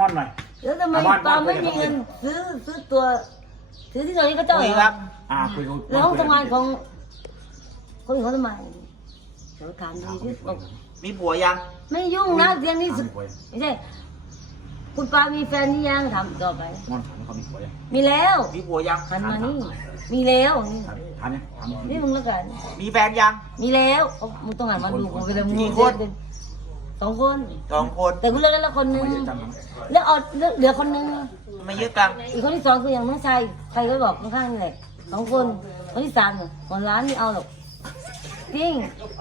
ม่อนหน่อยแล้วทำไมปาไม่มีเงินซื้อตัวถือที่ตอนนี้ก็เจ้าเหรอครับคุยแล้วห้องทำงานของคนอื่นเขาทำไมเดี๋ยวถามดูที่มีผัวยังไม่ยุ่งนะเรื่องนี้ไม่ใช่คุณปามีแฟนนี่ยังถามต่อไปม่อนถามว่าเขามีผัวยังมีแล้วมีผัวยังหันมานี่มีแล้วนี่ถามเนี่ยนี่มึงแล้วกันมีแฟนยังมีแล้วมึงต้องหันมาดูมึงเป็นมึง2 คนแต่กูเลิกแล้วคนนึงแล้วเหลือคนนึงไม่เยอะจังอีกคนที่2คือยังไม่ใช่ใครก็บอกข้างๆนี่แหละ2 คนคนที่3เนี่ยคนร้านนี่เอาหรอกจริง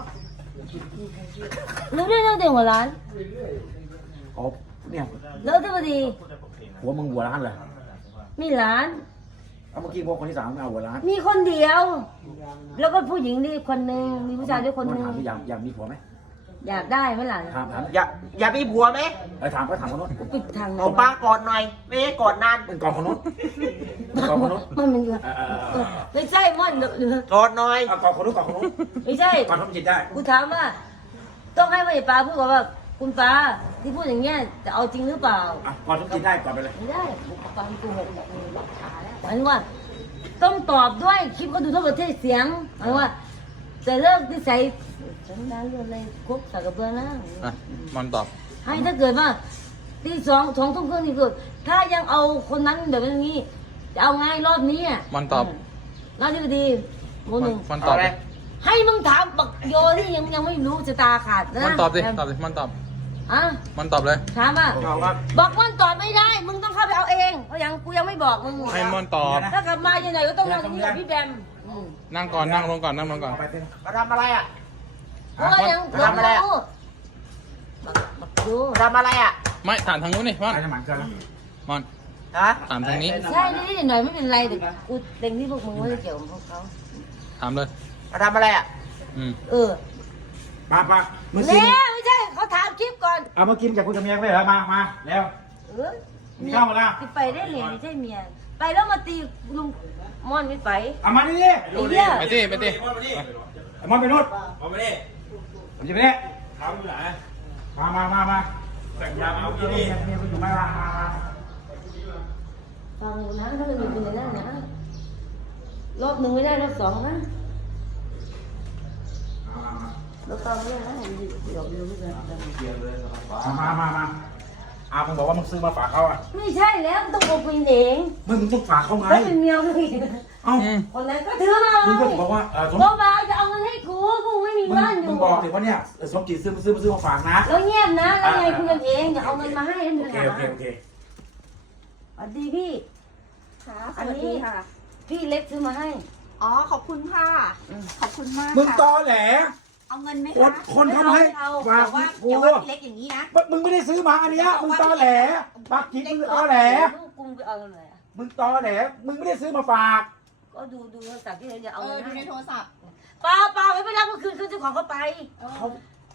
รู้ได้ตั้งแต่หัวร้านอ๋อเนี่ยแล้วที่พอดีหัวมึงหัวร้านเลยมีร้านเอาเมื่อกี้พวกคนที่3ไม่เอาหัวร้านมีคนเดียวแล้วก็ผู้หญิงนี่คนนึงมีผู้ชายด้วยคนนึงอยากมีผัวไหมอยากได้ไหมล่ะถามอยากมีผัวไหมถามคนนู้นปิดทางเอาป้ากอดหน่อยไม่ให้กอดนานเป็นกอดคนนู้นกอดคนนู้นมันไม่ใช่มันกอดหน่อยกอดคนนู้นไม่ใช่กอดทำจิตได้กูถามว่าต้องให้พ่อใหญ่ปาพูดก่อนว่าคุณปาที่พูดอย่างเงี้ยจะเอาจริงหรือเปล่ากอดทำจิตได้กอดไปเลยไม่ได้ปากูหกแบบนี้หมายว่าต้องตอบด้วยคลิปก็ดูทั่วประเทศเสียงหมายว่าจะเลิกที่ใส่ฉันได้เรื่องอะไรคุกใส่กับเบื่อนะมันตอบให้ถ้าเกิดว่าตี2 ทุ่มครึ่งนี่เกิดถ้ายังเอาคนนั้นแบบนี้จะเอาไงรอบนี้มันตอบรอบที่ดีโมหนึ่งมันตอบให้มึงถามบักโยที่ยังไม่รู้จะตาขาดนะมันตอบดิมันตอบมันตอบเลยถามว่าบอกมันตอบไม่ได้มึงต้องเข้าไปเอาเองเพราะยังกูยังไม่บอกมึงให้มันตอบถ้ากลับมาอย่างไรก็ต้องมาที่นี่กับพี่แบมนั่งก่อนนั่งลงก่อนนั่งลงก่อนมาทำอะไรก็ยังทำอะไรทำอะไรไม่ถามทางนู้นนี่มันมันถามทางนี้ใช่นิดหน่อยไม่เป็นไรแต่กูเต็มที่พวกมึงไม่ได้เกี่ยวกับพวกเขาถามเลยมาทำอะไรป้าเมื่อกี้ไม่ใช่เขาถามคลิปก่อนเมื่อกี้จะคุยกับเมียไม่เหรอมาแล้วมีเข้ามาแล้วไปได้เหรียญไม่ใช่เมียไปแล้วมาตีลุงม่อนไม่ไปมาดิไปดิม่อนไปนู่นผมจะไปนี่ทำอยู่ไหนมาแต่งยาเอาที่นี่เมียไปอยู่ไหมมาฟังนะถ้ามันอยู่ในนั้นนะรอบ1ไม่ได้รอบ2นะรอบ3ไม่ได้นะเดี๋ยวไม่ได้มามึงบอกว่ามึงซื้อมาฝากเขาไม่ใช่แล้วต้องเอาไปเองมึงต้องฝากเขาไงก็เป็นเมียมึงคนนั้นก็ถือมามึงก็บอกว่าก็มาจะเอาเงินให้กูไม่มีบ้านอยู่มึงบอกถึงว่าเนี่ยสมจิตซื้อมาฝากนะแล้วเงียบนะแล้วไงคุยกันเองอย่าเอาเงินมาให้โอเคสวัสดีพี่สวัสดีค่ะพี่เล็กซื้อมาให้อ๋อขอบคุณค่ะขอบคุณมากมึงตอแหลเอาเงินไหมคะคนทำให้ฝากว่าอย่าว่าพี่เล็กอย่างนี้นะมึงไม่ได้ซื้อมาอันเนี้ยมึงตอแหลปากจิตมึงตอแหลมึงตอแหลมึงไม่ได้ซื้อมาฝากก็ดูโทรศัพท์ที่เราจะเอาดูในโทรศัพท์เปล่าไม่รับเมื่อคืนคือเจ้าของเขาไปเขา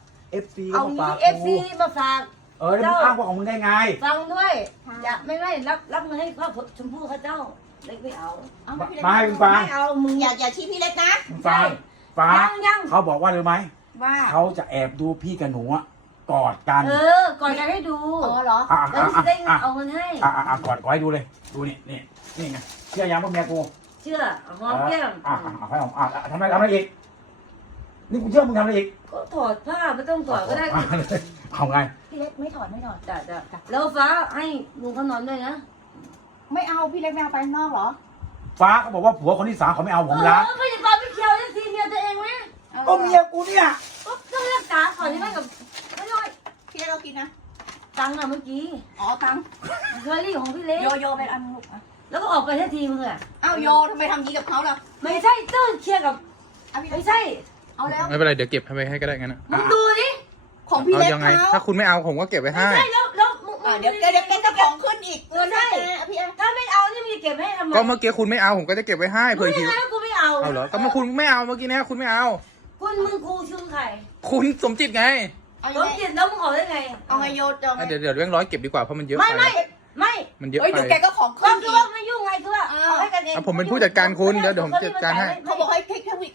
FC เอางี้ FC มาฝากแล้วมึงอ้างว่าของมึงได้ไงฟังด้วยอย่าไม่รับเงินให้ครอบชมพู่เขาเจ้าเล็กไม่เอาไม่มึงฟังไม่เอามึงอย่าชี้พี่เล็กนะฟังเขาบอกว่ารู้ไหมว่าเขาจะแอบดูพี่กับหนูกอดกันกอดกันให้ดูเหรอแล้วจะได้เอาเงินให้กอดให้ดูเลยดูนี่ไงเชื่อยังว่าเมียกูเชื่อหอมแก้มให้หอมทำอะไรอีกนี่กูเชื่อมึงทำอะไรอีกก็ถอดผ้าไม่ต้องถอดก็ได้เอาไงพี่เล็กไม่ถอดจ้ะแล้วฟ้าให้ลุงเขานอนด้วยนะไม่เอาพี่เล็กไม่เอาไปข้างนอกเหรอฟ้าเขาบอกว่าผัวคนที่3เขาไม่เอาผมรักไม่ได้ฟ้าไม่เคียวจะทีเมียตัวเองไหมก็เมียกูเนี่ยก็ต้องรักษาก่อนใช่ไหมกับไม่น้อยพี่เล็กเรากินนะตังค์เมื่อกี้ตังค์เคอรี่ของพี่เล็กโยไปอันลูกแล้วก็ออกไปทันทีมึงโยทำไมทำงี้กับเขาล่ะไม่ใช่ต้องเคลียร์กับไม่ใช่เอาแล้วไม่เป็นไรเดี๋ยวเก็บให้ก็ได้งั้นมึงดูดิของพี่เล็กถ้าคุณไม่เอาผมก็เก็บไว้ให้ใช่แล้วเดี๋ยวจะของขึ้นอีกใช่พี่ถ้าไม่เอานี่มึงจะเก็บให้ทำไมก็เมื่อกี้คุณไม่เอาผมก็จะเก็บไว้ให้เผื่อทีกูไม่เอาเหรอก็เมื่อคุณไม่เอาเมื่อกี้นะคุณไม่เอามึงครูชื่อใครคุณสมจิตไงสมจิตแล้วมึงออกได้ไงเอาไงโยจังเดี๋ยวแบงค์100เก็บดีกว่าเพราะมันเยอะไม่มันเยอะไปเดี๋ยวแกก็ของขึ้นคือว่าไม่ยุ่งไงคือว่าเอาให้กันเองผมเป็นผู้จัดการคุณเดี๋ยวผมจัดการให้เขาบอกให้เทคนิค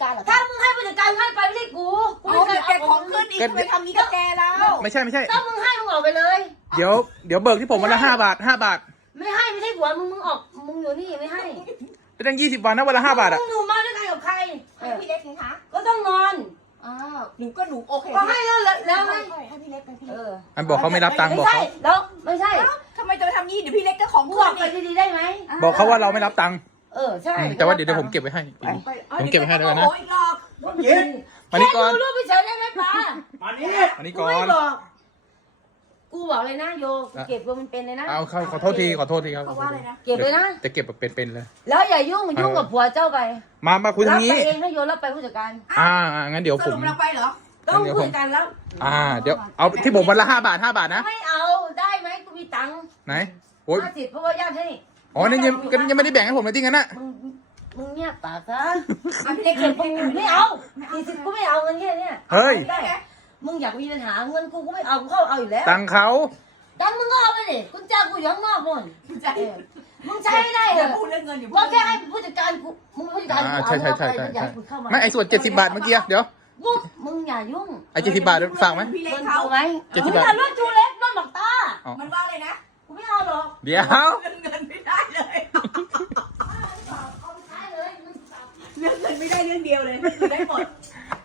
การเหรอถ้ามึงให้ผู้จัดการให้ไปไม่ใช่กูเอาเดี๋ยวแกของขึ้นอีกทำไมทำนี้กับแกแล้วไม่ใช่ถ้ามึงให้มึงออกไปเลยเดี๋ยวเบิกที่ผมวันละ5 บาท 5 บาทไม่ให้ไม่ใช่ผัวมึงออกมึงอยู่นี่ไม่ให้ไปตั้ง20 วันนะวันละ5 บาทอ่ะมึงอยู่มาด้วยกันกับใครให้พี่เล็กไงคะก็ต้องนอนหนูโอเคก็ให้แล้วให้ให้พี่เล็กไปพี่เล็กอันบอกเขาไม่รับตังค์บอกไม่ใช่เขาแล้วไม่ใช่ทำไมจะไปทำนี้เดี๋ยวพี่เล็กก็ของกูขึ้อน อกไปอีกดีๆได้ไหมบอกเขาว่าเราไม่รับตังค์ใช่แต่ว่าเดี๋ยวผมเก็บไว้ให้ ผมเก็บไว้ให้ด้วยนะโอ้ยรอบเย็นมานี่ก่อนแค่ดูรูปไปเฉยได้ไหมป้ามานี่มานี่กูก่อไม่นบอกกูบอกเลยนะโยกูเก็บรวมมันเป็นเลยนะเอาเขาขอโทษทีครับเพราะว่าอะไรนะเก็บเลยนะจะเก็บแบบเป็นๆเลยแล้วอย่ายุ่งกับผัวเจ้าไปมาคุยทางนี้รับไปเองให้โยรับไปผู้จัดการงั้นเดี๋ยวสผมรุปเราไปเหรอต้องผู้จัดการแล้วเดี๋ยวเอาที่ผมวันละ5 บาท 5 บาทนะไม่เอาได้ไหมกูมีตังค์ไหนโอ้ย 50เพราะว่าญาติให้อ๋อนี่ยังไม่ได้แบ่งให้ผมเลยจริงๆนะมึงเนี่ยปากซะพี่เล็กเก็บไปไม่เอา40กูไม่เอาเงินแค่เนี้ยเฮ้ยได้มึงอยากมีปัญหาเงินกูไม่เอากูเข้าเอาอยู่แล้วตังค์เขาตังค์มึงก็เอาไปดิกุญแจกูอยู่ข้างนอกหมดใจมึงใช้ได้เหรอย่าอพูดเรื่องเงินอย่าพูว่าดแค่ให้ผู้จัดการกูมึงผู้จัดการกูเอาใช่อยากกูเข้ามาไม่ไอ้ส่วน70 บาทเมื่อกี้เดี๋ยวมึงอย่ายุ่งไอ้70 บาทฝากไหมพี่เล็กเงินเขากูไหม 70 มึงบาทอย่ารถจูเล็กรถหมักตามันว่าอะไรนะกูไม่เอาหรอกเดี๋ยวเรื่องเงินไม่ได้เลยเอาไปใช้เลยมึงเรื่องเงินไม่ได้เรื่องเดียวเลยได้หมด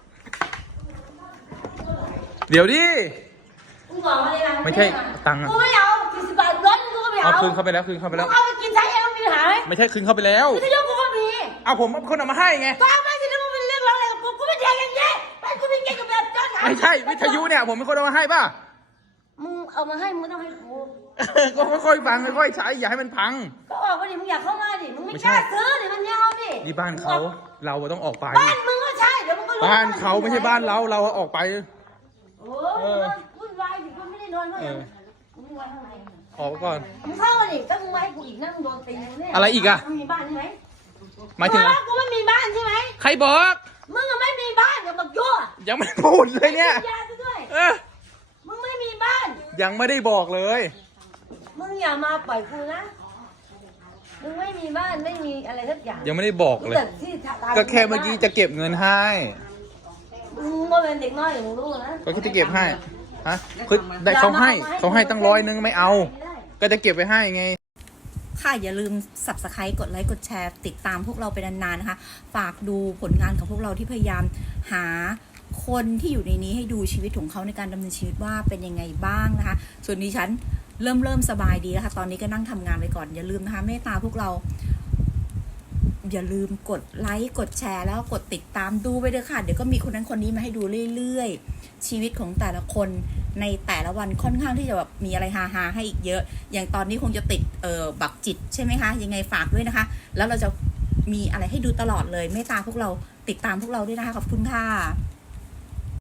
เดี๋ยวดิกูบอกมาเลยนะไม่ใช่ตังค์อะกูไม่เอา40 บาทรถมึงก็ไม่เอาคืนเข้าไปแล้วคืนเข้าไปมึแล้วงเอาไปกินใช้เองมึงมีปัญหาไหมไม่ใช่คืนเข้าไปแล้ววิทยุกูก็มีเอาผมเป็นคนเอามาให้ไงก็เอามาสิแล้วมึงเป็นเรื่องร้องอะไรกับกูไม่เถียงอย่างเงี้ยไปกูไม่เก่งกับแบบจ้าหาไม่ใช่วิทยุเนี่ยผมเป็นคนเอามาให้ป่ะมึงเอามาให้มึงต้องให้กูก็ค่อยๆฟังค่อยๆใช้อย่าให้มันพังก็บอกว่าดิมึงอยากเข้ามาดิมึงไม่ไม่กใช่ล้าซื้อดิมันยาวดินี่บ้านเขาเราต้องออกไปบ้านมึงก็ใช่เดี๋ยวมึงก็รู้บ้านเขาไม่ใช่บ้านเราออกไปโอ้วุ่นวายดิกูไม่ได้นอนเพราะอย่างกูไม่นอนข้างในออกไปก่อนมึงเข้ามาดิถ้ามึงมาให้กูอีกนะมึงโดนตีแน่อะไรอีกอะมึงมีบ้านใช่ไหมหมายถึงอะไรกูไม่มีบ้านใช่ไหมใครบอกมึงอะไม่มีบ้านกับบักยั่วยังไม่พูดเลยเนี่ยยาซะด้วยเออมึงไม่มีบ้านยังไม่ได้บอกเลยมึงอย่ามาปล่อยกูนะ มึงไม่มีบ้านไม่มีอะไรสักอย่างยังไม่ได้บอกเลยแต่ที่ตาก็แค่เมื่อกี้จะเก็บเงินให้มึงก็เป็นเด็กน้อยอย่างมึงรู้นะก็แค่จะเก็บให้ฮะคือได้เขาให้ตั้ง100ไม่เอา ก็จะเก็บไว้ให้ไงค่ะอย่าลืม Subscribe กดไลค์กดแชร์ติดตามพวกเราไปนานๆนะคะฝากดูผลงานของพวกเราที่พยายามหาคนที่อยู่ในนี้ให้ดูชีวิตของเขาในการดำเนินชีวิตว่าเป็นยังไงบ้างนะคะส่วนดิฉันเริ่มสบายดีแล้วค่ะตอนนี้ก็นั่งทำงานไปก่อนอย่าลืมนะคะเมตตาพวกเราอย่าลืมกดไลค์กดแชร์แล้วก็กดติดตามดูไปด้วยค่ะเดี๋ยวก็มีคนนั้นคนนี้มาให้ดูเรื่อยๆชีวิตของแต่ละคนในแต่ละวันค่อนข้างที่จะแบบมีอะไรฮาๆให้อีกเยอะอย่างตอนนี้คงจะติดบักจิตใช่ไหมคะยังไงฝากด้วยนะคะแล้วเราจะมีอะไรให้ดูตลอดเลยเมตตาพวกเราติดตามพวกเราด้วยนะคะขอบคุณค่ะ